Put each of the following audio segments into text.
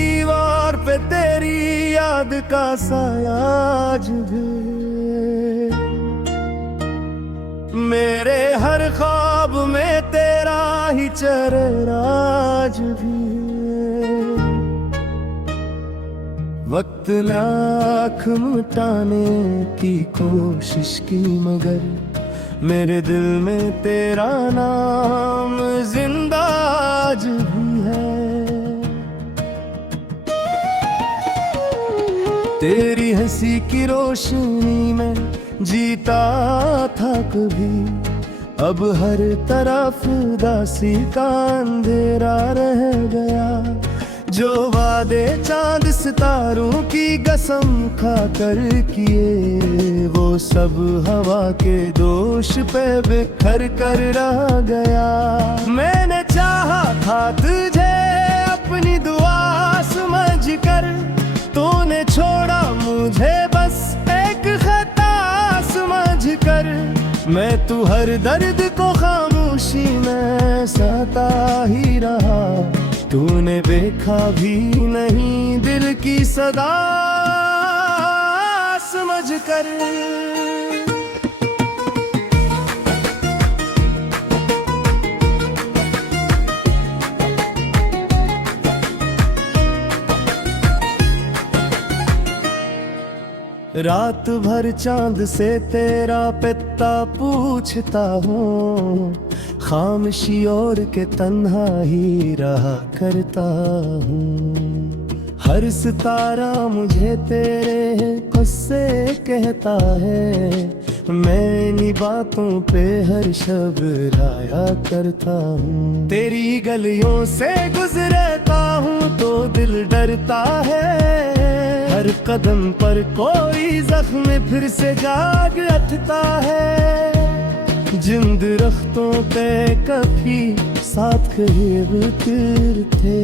दीवार पे तेरी याद का साया आज भी, मेरे हर ख्वाब में तेरा ही चेहरा आज भी। वक्त लाख मिटाने की कोशिश की मगर मेरे दिल में तेरा नाम जिंदा आज भी है। तेरी हंसी की रोशनी में जीता था कभी, अब हर तरफ उदासी का अंधेरा रह गया। जो वादे चांद सितारों की कसम खा कर किए, वो सब हवा के दोष पे बिखर कर रह गया। मैंने चाहा था तुझे अपनी दुआ समझ कर, तूने छोड़ा मुझे बस एक खता समझ कर। मैं तू हर दर्द को खामोशी में सहता ही रहा, तूने देखा भी नहीं दिल की सदा समझ कर। रात भर चांद से तेरा पिता पूछता हूँ, खामोशी और के तन्हा ही रहा करता हूँ। हर सितारा मुझे तेरे गुस्से कहता है, मैं इन्हीं बातों पे हर शब राया करता हूँ। तेरी गलियों से गुजरता हूँ तो दिल डरता है, हर कदम पर कोई जख्म फिर से जाग उठता है। जिन दरख्तों पे कभी साथ कहे उतर थे,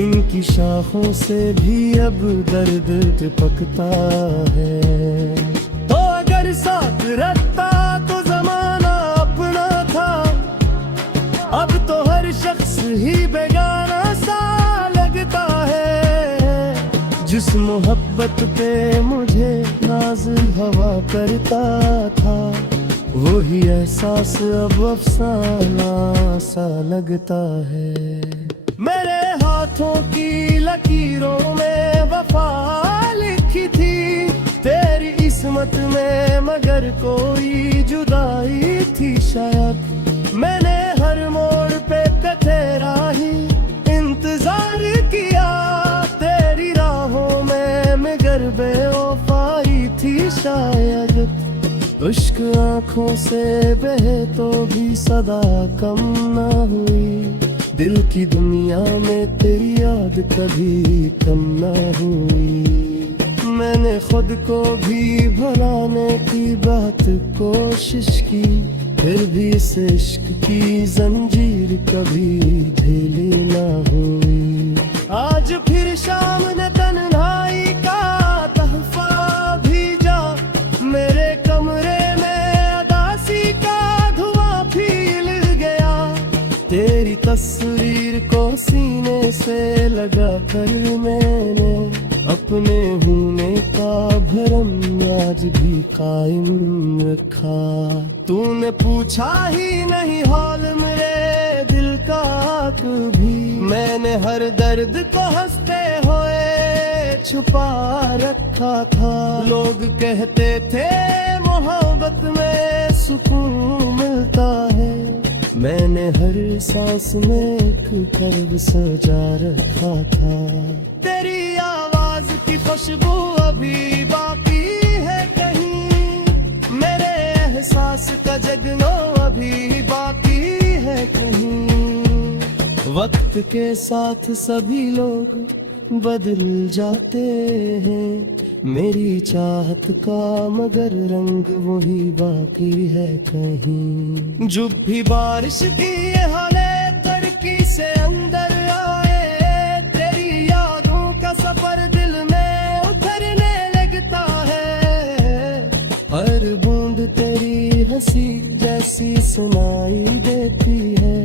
इनकी शाखों से भी अब दर्द टपकता है। तो अगर साथ रखता तो जमाना अपना था, अब तो हर शख्स ही बेगाना सा लगता है। जिस मोहब्बत पे मुझे नाज हवा करता था, वही एहसास अब अफसाना सा लगता है। मेरे हाथों की लकीरों में वफा लिखी थी तेरी इस्मत में, मगर कोई जुदाई थी शायद। मैंने हर मोड़ पे तेरा ही इंतजार किया, तेरी राहों में मगर बेवफाई थी शायद। इश्क आँखों से बहे तो भी सदा कम ना हुई, दिल की दुनिया में तेरी याद कभी कम ना हुई। मैंने खुद को भी भुलाने की बात कोशिश की, फिर भी इस इश्क की जंजीर कभी ढीली ना हुई। आज फिर शाम ने तन्हाई का तहफा भेजा, मेरे कमरे में अदासी का धुआं फैल गया। तेरी तस्वीर को सीने से लगा कर मैंने अपने होने का भरम आज भी कायम रखा। तूने पूछा ही नहीं हाल मेरे दिल का कभी, मैंने हर दर्द को हंसते हुए छुपा रखा था। लोग कहते थे मोहब्बत में सुकून मिलता है, मैंने हर सांस में एक कर्ब सजा रखा था। तेरी आवाज की खुशबू अभी बाकी है कहीं, मेरे एहसास का जगना अभी बाकी है कहीं। वक्त के साथ सभी लोग बदल जाते हैं, मेरी चाहत का मगर रंग वही बाकी है कहीं। जब भी बारिश की ये हालत तड़की से अंदर आए, तेरी यादों का सफर दिल में उतरने लगता है। हर बूंद तेरी हंसी जैसी सुनाई देती है,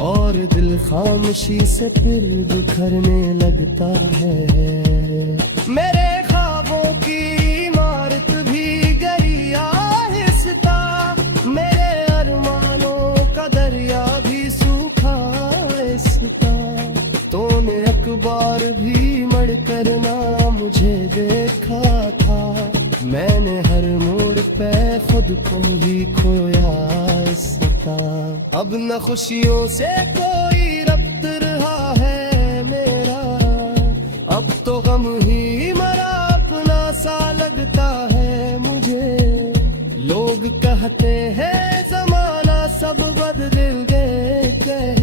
और दिल खामोशी से फिर बिखरने लगता है। मेरे ख्वाबों की इमारत भी गई आहिस्ता, मेरे अरमानों का दरिया भी सूखा आहिस्ता। तूने अखबार भी मड़कर ना मुझे देखा था, मैंने हर मोड़ पे खुद को ही खोया इसका। अब न खुशियों से कोई रब्त रहा है मेरा, अब तो गम ही मरा अपना सा लगता है मुझे। लोग कहते हैं जमाना सब बदल गए,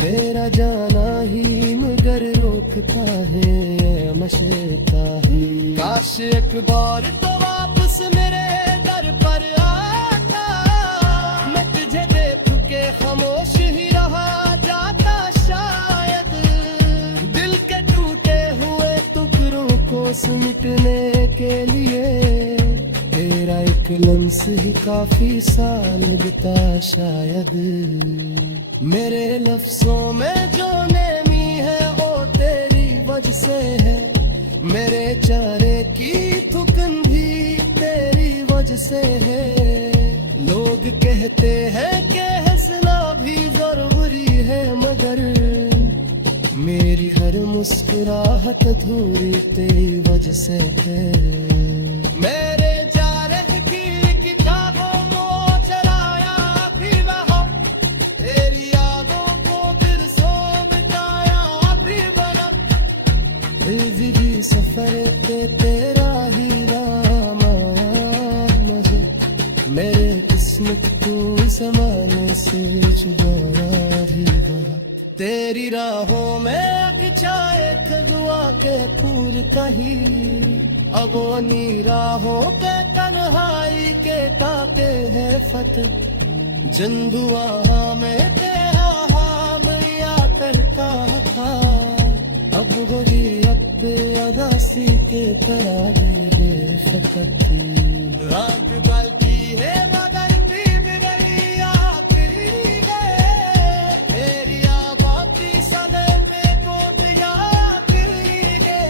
तेरा जाना ही मगर रोकता है मशता है। काश एक बार तो वापस मेरे दर पर आता, मैं तुझे देख के खामोश ही रहा जाता शायद। दिल के टूटे हुए टुकड़ों को समेटने के लिए तेरा एक लम्स ही काफी सा लगता शायद। मेरे लफ्जों में जो नेमी है वो तेरी वजह से है, मेरे चेहरे की थुकन भी तेरी वजह से है। लोग कहते हैं कि हंसना भी जरूरी है, मगर मेरी हर मुस्कुराहट अधूरी तेरी वजह से है। मेरे जारक की किताबों में चराया भी वहाँ, तेरी यादों को दिल सो बिताया भी बना। जिंदगी सफर पे तेरा ही राम मुझे, मेरे किस्मत को ज़माने से छुपाया भी बना। तेरी राहों में खिंचाए थे दुआ के फूल कहीं, अब उन्हीं राहों पे तन्हाई के ताके है फत। जिन दुआ में तेरा हाम या करता था, अब वही अब अदासी के तरह दे फकत। रात गलती है बदलती बिगड़ी आखिरी गए, तेरी आबादी सदे में को दिया गए।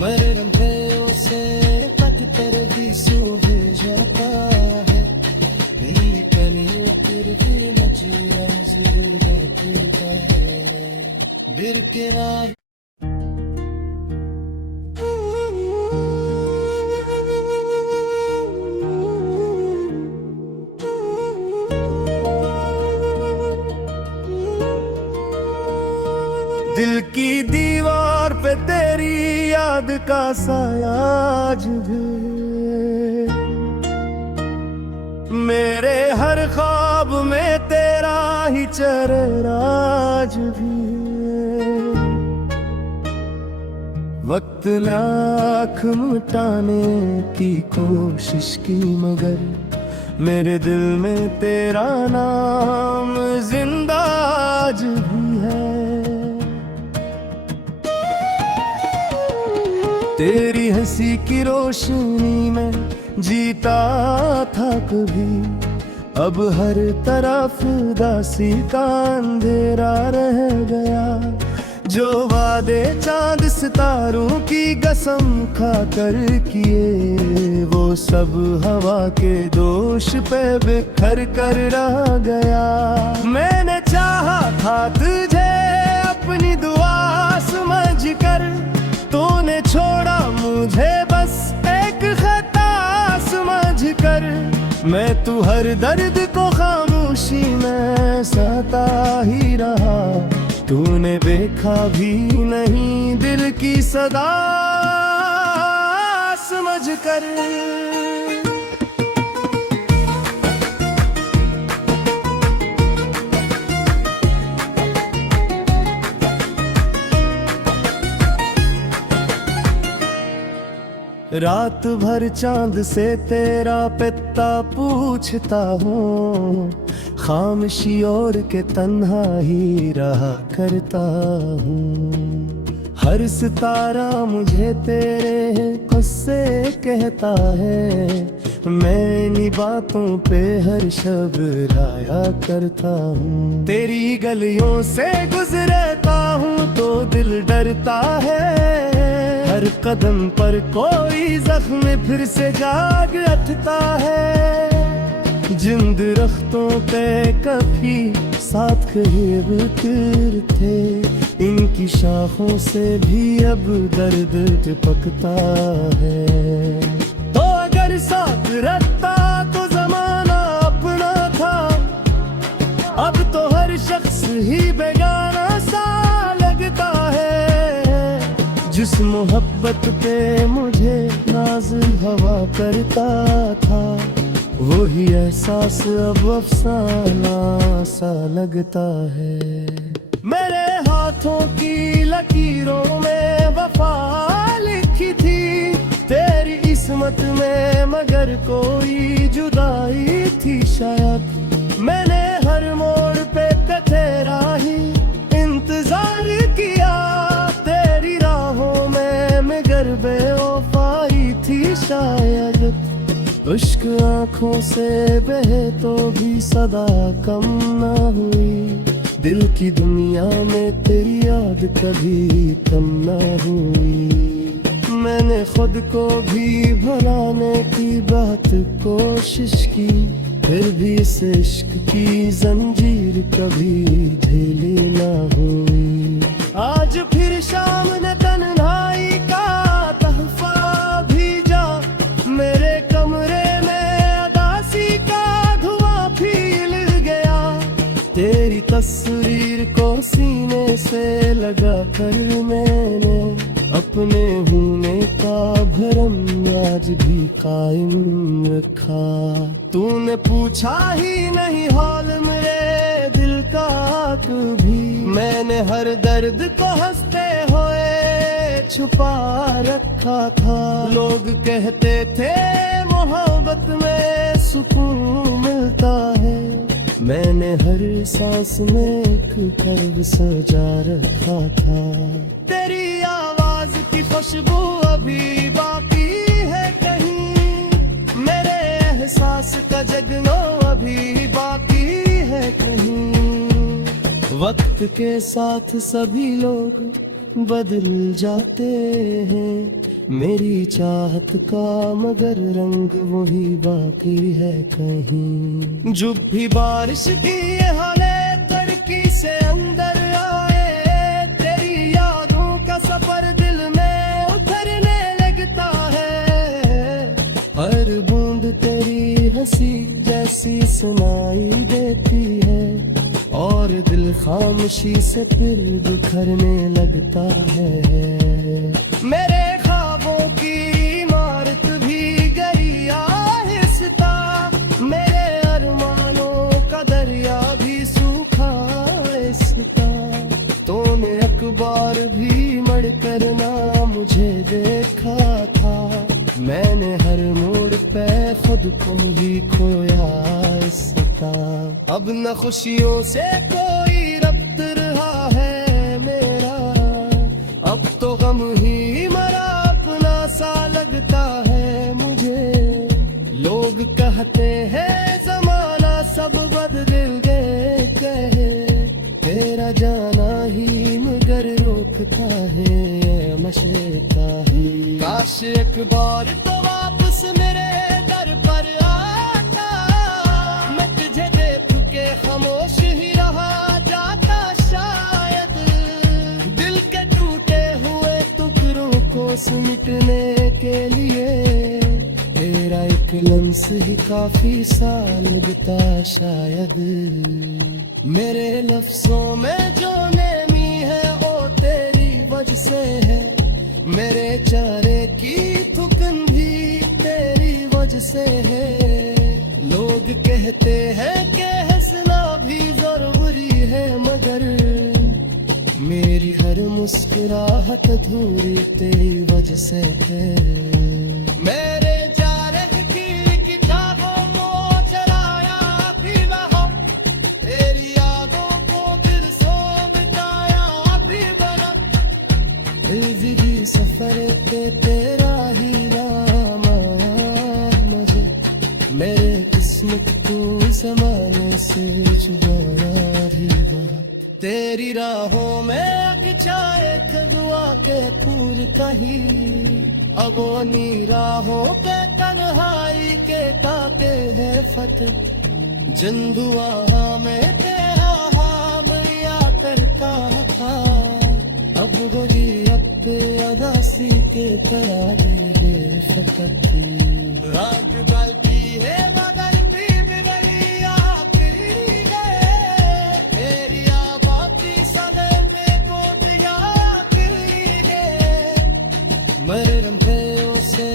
मर रंगों से पट कर भी सूहे जाता है, दिल कने फिर भी मचीरा जिरता है। बिर के रात दिल की दीवार पे तेरी याद का साया आज भी, मेरे हर ख्वाब में तेरा ही चेहरा आज भी। वक्त ने आँख मिटाने की कोशिश की, मगर मेरे दिल में तेरा नाम जिंदा आज भी है। तेरी हंसी की रोशनी में जीता था कभी, अब हर तरफ उदासी का अंधेरा रह गया। जो वादे चांद सितारों की कसम खा कर किए, वो सब हवा के दोष पे बिखर कर रह गया। मैंने चाहा था तुझे अपनी दुआ समझ कर, तूने छोड़ा मुझे बस एक खता समझ कर। मैं तू हर दर्द को खामोशी में सहता ही रहा, तूने देखा भी नहीं दिल की सदा समझ कर। रात भर चांद से तेरा पिता पूछता हूँ, खामोशी और के तन्हा ही रहा करता हूँ। हर सितारा मुझे तेरे गुस्से कहता है, मैं इन्हीं बातों पे हर शब राया करता हूँ। तेरी गलियों से गुजरता हूँ तो दिल डरता है, हर कदम पर कोई जख्म फिर से जाग उठता है। जिन दरख्तों पे कभी साथ कहे बिखर थे, इनकी शाखों से भी अब दर्द टपकता है। तो अगर साथ रखता तो जमाना अपना था, अब तो हर शख्स ही बेगाना सा लगता है। जिस मोहब्बत पे मुझे नाज हवा करता था, वही एहसास अब अफसाना सा लगता है। मेरे हाथों की लकीरों में वफा लिखी थी तेरी किस्मत में, मगर कोई जुदाई थी शायद। मैंने हर मोड़ पे तेरा ही इंतजार किया, तेरी राहों में मगर बेवफाई थी शायद। इश्क आँखों से बहे तो भी सदा कम ना हुई, दिल की दुनिया में तेरी याद कभी कम ना हुई। मैंने खुद को भी भुलाने की बहुत कोशिश की, फिर भी इस इश्क की जंजीर कभी ढीली ना हुई। आज फिर शाम ने तन्हाई का तहफा भेजा, मेरे कमरे में अदासी का धुआं फैल गया। तेरी तस्वीर को सीने से लगा कर मैंने अपने होने का भरम आज भी कायम रखा। तूने पूछा ही नहीं हाल मेरे दिल का कभी, मैंने हर दर्द को हंसते हुए छुपा रखा था। लोग कहते थे मोहब्बत में सुकून मिलता है, मैंने हर सांस में एक कर्व सजा रखा था। तेरी आवाज की खुशबू अभी बाकी है कहीं, मेरे एहसास का जगना अभी बाकी है कहीं। वक्त के साथ सभी लोग बदल जाते हैं, मेरी चाहत का मगर रंग वही बाकी है कहीं। जब भी बारिश की ये हाले तड़की से अंदर आए, तेरी यादों का सफर दिल में उतरने लगता है। हर बूंद तेरी हंसी जैसी सुनाई देती है, और दिल खामोशी से फिर बिखरने लगता है। मेरे ख्वाबों की इमारत भी गई आहिस्ता, मेरे अरमानों का दरिया भी सूखा आहिस्ता। तूने अखबार भी मड़ कर ना मुझे देखा था, मैंने हर मोड़ पे खुद को ही खोया आहिस्ता। अब न खुशियों से कोई रब्त रहा है मेरा, अब तो गम ही मरा अपना सा लगता है मुझे। लोग कहते हैं जमाना सब बदल गए कहे, तेरा जाना ही मगर रोकता है मशेता है। काश एक बार तो वापस मेरे दर पर आता, मैं तुझे देख के खामोश ही रहा जाता शायद। दिल के टूटे हुए टुकड़ों को समेटने के लिए तेरा एक लम्स ही काफी सा लगता शायद। मेरे लफ्जों में जो नेमी है वो तेरी वजह से है, मेरे चेहरे की थुकन भी तेरी वजह से है। लोग कहते हैं कि हंसना भी जरूरी है, मगर मेरी हर मुस्कुराहट अधूरी तेरी वजह से है। मेरे जा रहे की किताबों में चलाया भी ना हो, तेरी यादों को दिल सो बिताया भी बना। जिंदगी सफर पे तेरा ही नाम मुझे, मेरे किस्मत को ज़माने से छुपाया भी बड़ा। तेरी राहों में अगचाए थे दुआ के फूल कहीं, अब उन्हीं राहों पे तन्हाई के ताके है फतेह। जिन दुआ में तेरा हाम या करता था, अब गोरी अब अदासी के तरह दे फकत। रात गलती है बदलती बिगड़ी आखिरी गए, तेरी आबादी सदे पे को दिया है। मेरे रंगों से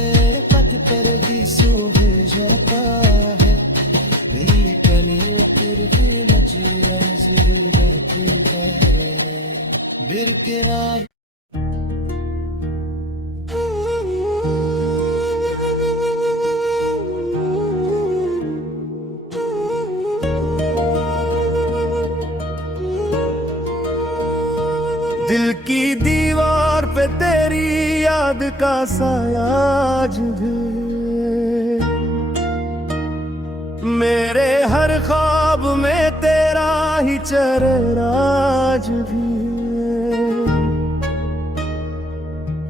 पत कर भी सूहे जाता है, दिल कने फिर भी नजरा जरूरत है बिरकरा। दिल की दीवार पे तेरी याद का साया आज भी, मेरे हर ख्वाब में तेरा ही चेहरा आज भी।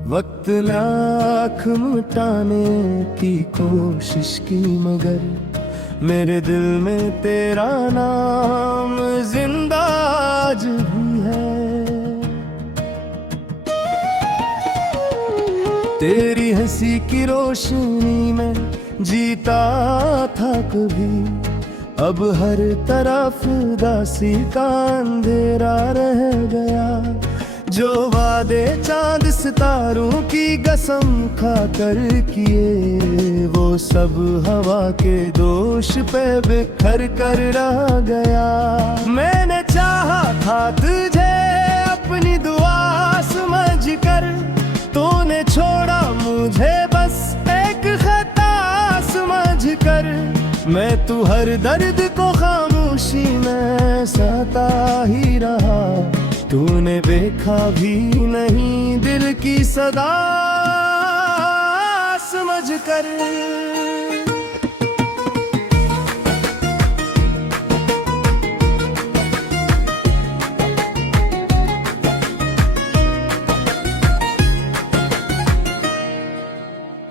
वक्त लाख मिटाने की कोशिश की मगर मेरे दिल में तेरा नाम जिंदा आज भी है। तेरी हंसी की रोशनी में जीता था कभी, अब हर तरफ उदासी का अंधेरा रह गया। जो वादे चांद सितारों की कसम खा कर किए, वो सब हवा के दोष पे बिखर कर रह गया। मैंने चाहा था तुझे अपनी दुआ समझ कर, तूने छोड़ा मुझे बस एक खता समझ कर। मैं तू हर दर्द को खामोशी में सहता ही रहा, तूने देखा भी नहीं दिल की सदा समझ कर।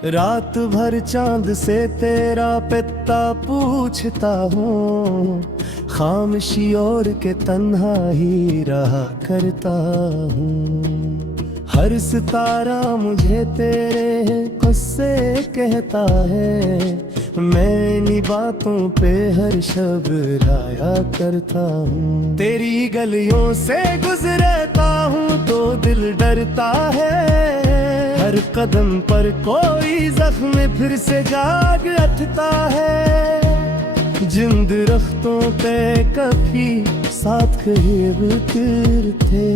रात भर चांद से तेरा पिता पूछता हूँ, खामोशी और के तन्हा ही रहा करता हूँ। हर सितारा मुझे तेरे गुस्से कहता है, मैं इन्हीं बातों पे हर शब राया करता हूँ। तेरी गलियों से गुजरता हूँ तो दिल डरता है, हर कदम पर कोई जख्म फिर से जाग उठता है। जिन दरख्तों पे कभी साथ करीब थे,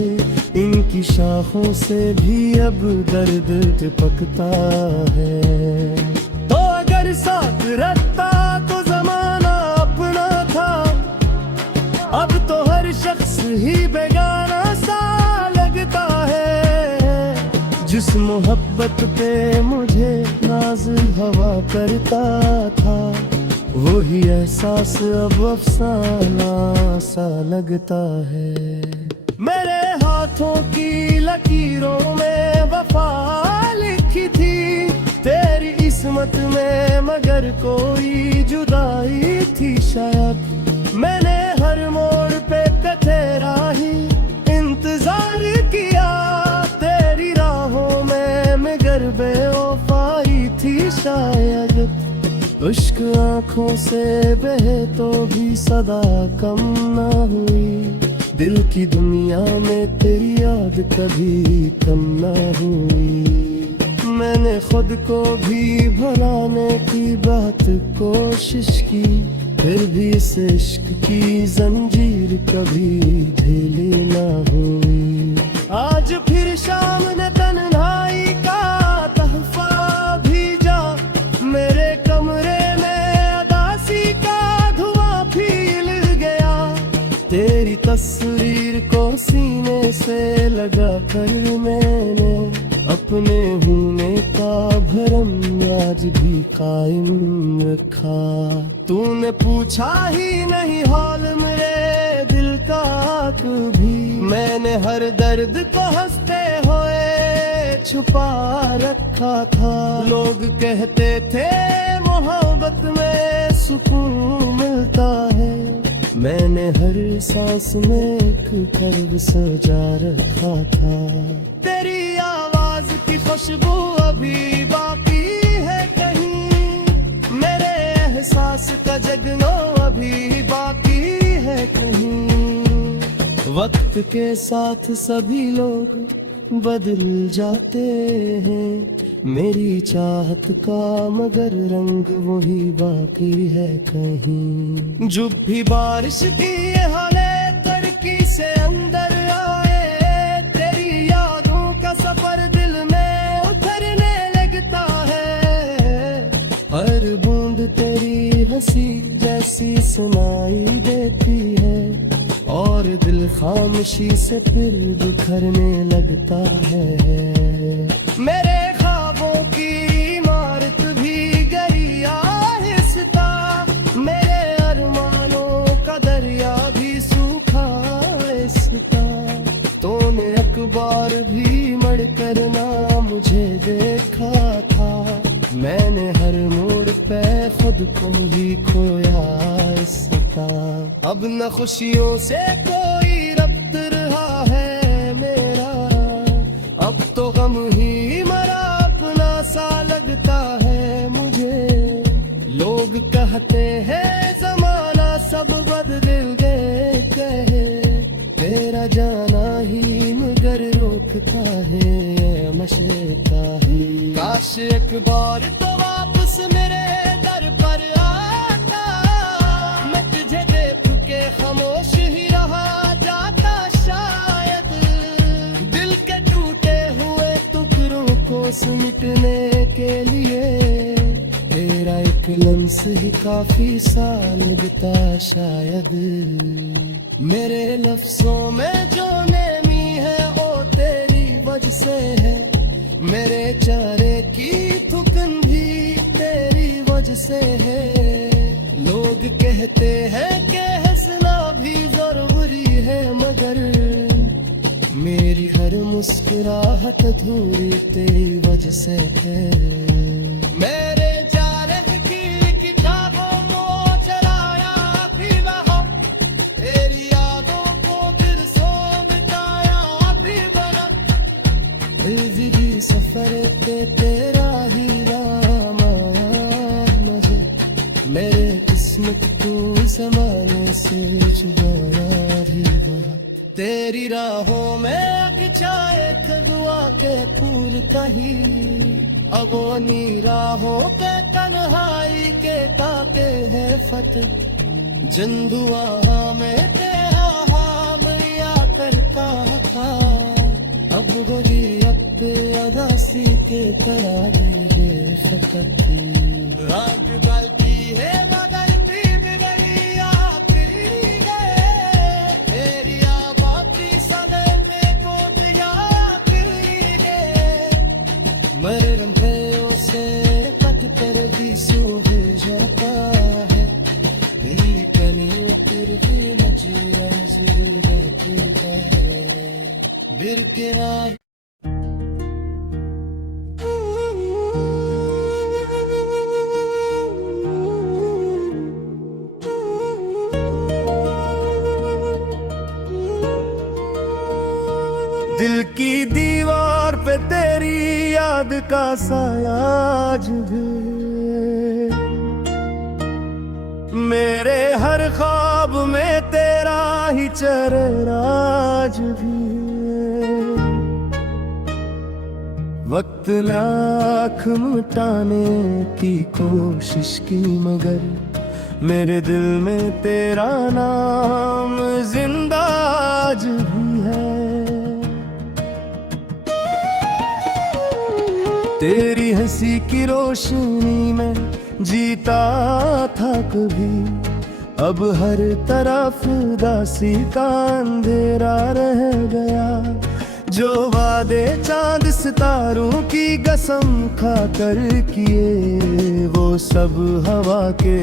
इनकी शाखों से भी अब दर्द टपकता है। तो अगर साथ रखता तो जमाना अपना था, अब तो हर शख्स ही बेगाना सा लगता है। जिस मोहब्बत पे मुझे नाज हवा करता था, वही एहसास अब अफसाना सा लगता है। मेरे हाथों की लकीरों में वफा लिखी थी, तेरी किस्मत में मगर कोई जुदाई थी शायद। मैंने हर मोड़ पे तेरा ही इंतजार किया, तेरी राहों में मगर बेवफाई थी शायद। इश्क आँखों से बहे तो भी सदा कम न हुई, दिल की दुनिया में तेरी याद कभी कम न हुई। मैंने खुद को भी भुलाने की बहुत कोशिश की, फिर भी इस इश्क की जंजीर कभी ढीली न हुई। आज फिर शाम ने तन्हाई का तहफा भेजा, मेरे कमरे में अदासी का धुआं फैल गया। तेरी तस्वीर को सीने से लगा कर मैंने अपने होने का भरम आज भी कायम रखा। तूने पूछा ही नहीं हाल मेरे दिल का कभी। मैंने हर दर्द को हंसते हुए छुपा रखा था। लोग कहते थे मोहब्बत में सुकून मिलता है, मैंने हर सांस में एक कर्व सजा रखा था। तेरी आवाज की खुशबू अभी बाकी है कहीं, मेरे एहसास का जगना अभी बाकी है कहीं। वक्त के साथ सभी लोग बदल जाते हैं, मेरी चाहत का मगर रंग वही बाकी है कहीं। जब भी बारिश की ये हालत तड़की से अंदर आए, तेरी यादों का सफर दिल में उतरने लगता है। हर बूंद तेरी हंसी जैसी सुनाई देती है, और दिल खामोशी से फिर बिखरने लगता है। मेरे ख्वाबों की इमारत भी गिरी आहिस्ता, मेरे अरमानों का दरिया भी सूखा आहिस्ता। तूने अखबार भी मड़ कर ना मुझे देखा था, मैंने हर मोड़ पे खुद को ही खोया आहिस्ता। अब न खुशियों से कोई रब्त रहा है मेरा, अब तो गम ही मरा अपना सा लगता है मुझे। लोग कहते हैं जमाना सब बदल गए कहे, तेरा जाना ही मगर रोकता है मशता है। काश एक बार तो वापस मेरे दर पर आता, मैं तुझे देख के खामोश ही रहा जाता शायद। दिल के टूटे हुए टुकड़ों को समेटने के लिए तेरा एक लम्स ही काफी सा लगता शायद। मेरे लफ्जों में जो नमी है वो तेरी वजह से है, मेरे चेहरे की थुकन भी तेरी वजह से है। लोग कहते हैं कि हंसना भी जरूरी है, मगर मेरी हर मुस्कुराहट अधूरी तेरी वजह से है। मेरे जारह की किताबों को चलाया भी वहाँ, तेरी यादों को फिर सो बिताया भी बना। जिंदगी सफर पे तेरा ही राम है, मेरे किस्मत तू ज़माने से छुपाया ही बना। तेरी राहों में अगचाए थे दुआ के फूल कहीं, अब उन्हीं राहों पे तन्हाई के ताके है फत। जिन दुआ में तेरा हाम या करता था, अब वही अब अदासी के तरह ये फकत। रात गलती है बदलती भी रही आखिरी गए, तेरी आबादी सदमे को दिया आखिरी है। मेरे रंगों से कट कर भी सूहे जाता है, दिल कने फिर भी नचिया फिर है बिर के राह। दिल की दीवार पे तेरी याद का साया आज भी, मेरे हर ख्वाब में तेरा ही चेहरा आज भी। वक्त लाख मिटाने की कोशिश की, मगर मेरे दिल में तेरा नाम जिंदा आज भी है। तेरी हंसी की रोशनी में जीता था कभी, अब हर तरफ उदासी का अंधेरा रह गया। जो वादे चांद सितारों की कसम खा कर किए, वो सब हवा के